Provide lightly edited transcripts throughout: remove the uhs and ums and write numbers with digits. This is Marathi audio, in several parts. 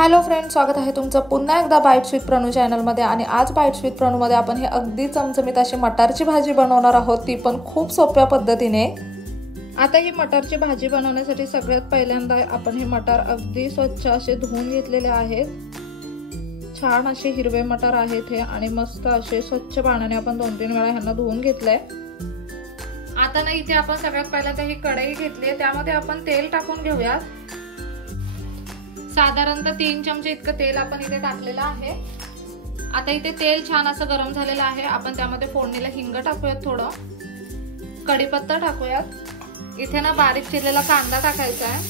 हॅलो फ्रेंड्स, स्वागत आहे तुमचं पुन्हा एकदा बाईट्स विथ प्रणू चॅनलमध्ये। आणि आज बाईट्स विथ प्रणूमध्ये आपण हे अगदी चमचमीत अशी मटारची भाजी बनवणार आहोत, ती पण खूप सोप्या पद्धतीने। आता ही मटारची भाजी बनवण्यासाठी सगळ्यात पहिल्यांदा आपण हे मटार अगदी स्वच्छ असे धुवून घेतलेले आहेत। छान असे हिरवे मटार आहेत हे, आणि मस्त असे स्वच्छ पाण्याने आपण 2-3 वेळा ह्यांना धुवून घेतलंय। आता ना इथे आपण सगळ्यात पहिल्यांदा ही कढई घेतली, त्यामध्ये आपण तेल टाकून घेऊयात। साधारणतः 3 चमचे इतकं तेल आपण इथे टाकलेलं आहे। आता इथे तेल छान असं गरम झालेलं आहे। आपण त्यामध्ये फोडणीला हिंग टाकूयात, थोडं कढीपत्ता टाकूयात। इथे ना बारीक चिरलेला कांदा टाकायचा आहे।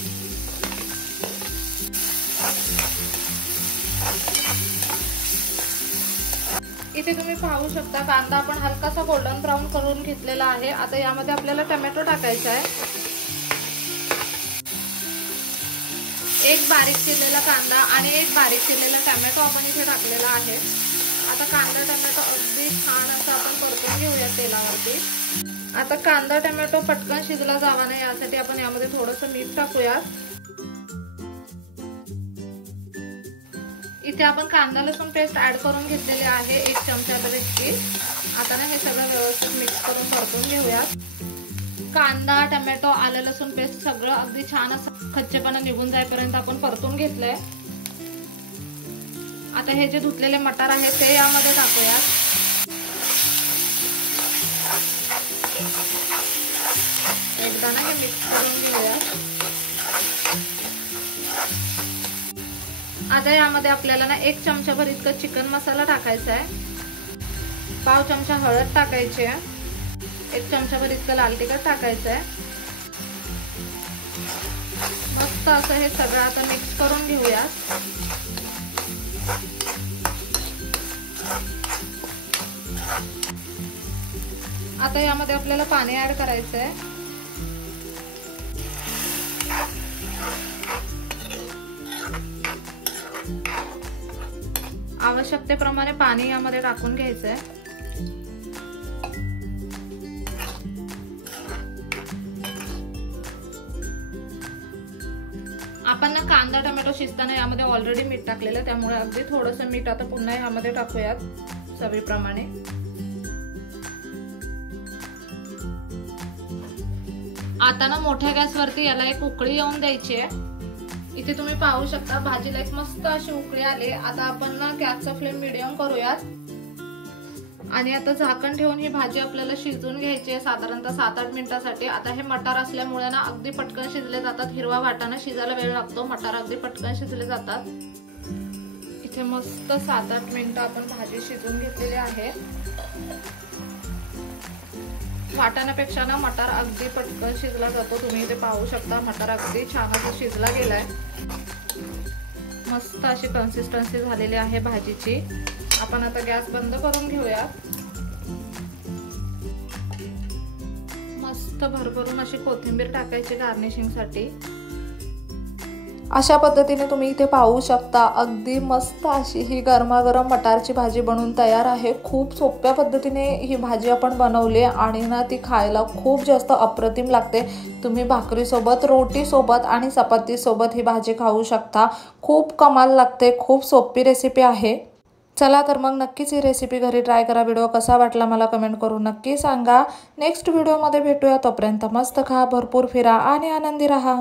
इथे तुम्ही पाहू शकता कांदा आपण हलकासा गोल्डन ब्राउन करून घेतलेला आहे। आता यामध्ये आपल्याला टोमॅटो टाकायचा आहे। एक बारीक चिरलेला कांदा आणि एक बारीक चिरलेला टोमॅटो आपण इथे टाकलेला आहे। आता कांदा टोमॅटो अगदी छान असं आपण परतून घेऊया तेलावरती। आता कांदा टोमॅटो पटकन शिजला जावा नाही यासाठी आपण यामध्ये थोडंसं मीठ टाकूयात। इथे आपण कांदा लसूण पेस्ट ऍड करून घेतलेली आहे 1 चमचाभर इतकी। आता ना हे सगळं व्यवस्थित मिक्स करून परतून घेऊयात। कांदा टोमॅटो आलं लसूण पेस्ट सगळं अगदी छान असं कच्चेपणा निघून जाईपर्यंत आपण परतून घेतलंय। आता हे जे धुतलेले मटार आहेत ते यामध्ये टाकूयात। एकदा ना हे मिक्स करून घेऊयात। आता यामध्ये आपल्याला ना 1 चमचाभर इतका चिकन मसाला टाकायचा आहे। पाव चमचा हळद टाकायची आहे। 1 चमचाभर इतकं लाल तिखट टाकायचं आहे। मस्त असं हे सगळं आता मिक्स करून घेऊया। आता यामध्ये आपल्याला पाणी ऍड करायचं आहे। आवश्यकतेप्रमाणे पाणी यामध्ये टाकून घ्यायचं आहे। आपण ना कांदा टोमॅटो शिजताना यामध्ये ऑलरेडी मीठ टाकलेलं, त्यामुळे अगदी थोडंसं मीठ आता पुन्हा यामध्ये टाकूयात चवीप्रमाणे। आता ना मोठ्या गॅसवरती याला एक उकळी येऊन द्यायची आहे। इथे तुम्ही पाहू शकता भाजीला एक मस्त अशी उकळी आली। आता आपण ना गॅसचा फ्लेम मीडियम करूयात आणि आता झाकण ठेवून ही भाजी आपल्याला शिजवून घ्यायची आहे साधारणतः 7-8 मिनिटांसाठी। आता हे मटार असल्यामुळे ना अगदी पटकन शिजले जातात। हिरवा वाटाणा शिजायला वेळ लागतो, मटार अगदी पटकन शिजले जातात। इथे मस्त 7-8 मिनिटं आपण भाजी शिजवून घेतलेली आहे। वाटाण्यापेक्षा ना मटार अगदी पटकन शिजला जातो। तुम्ही इथे पाहू शकता मटार अगदी छान असं शिजला गेलाय। मस्त अशी कन्सिस्टन्सी झालेली आहे भाजीची। आपण आता गॅस बंद करून घेऊया। मस्त भरभरून अशी कोथिंबीर टाकायची गार्निशिंग साठी। अशा पद्धतीने तुम्ही इथे पाहू शकता अगदी मस्त अशी ही गरमागरम मटारची भाजी बनवून तयार आहे। खूप सोप्या पद्धतीने ही भाजी आपण बनवली आणि ना ती खायला खूप जास्त अप्रतिम लागते। तुम्ही भाकरी सोबत, रोटी सोबत आणि चपाती सोबत ही भाजी खाऊ शकता। खूप कमाल लागते, खूप सोपी रेसिपी आहे। चला तर मग नक्कीच ही रेसिपी घरी ट्राय करा। व्हिडिओ कसा वाटला मला कमेंट करून नक्की सांगा। नेक्स्ट व्हिडिओमध्ये भेटूया, तोपर्यंत मस्त खा, भरपूर फिरा आणि आनंदी राहा।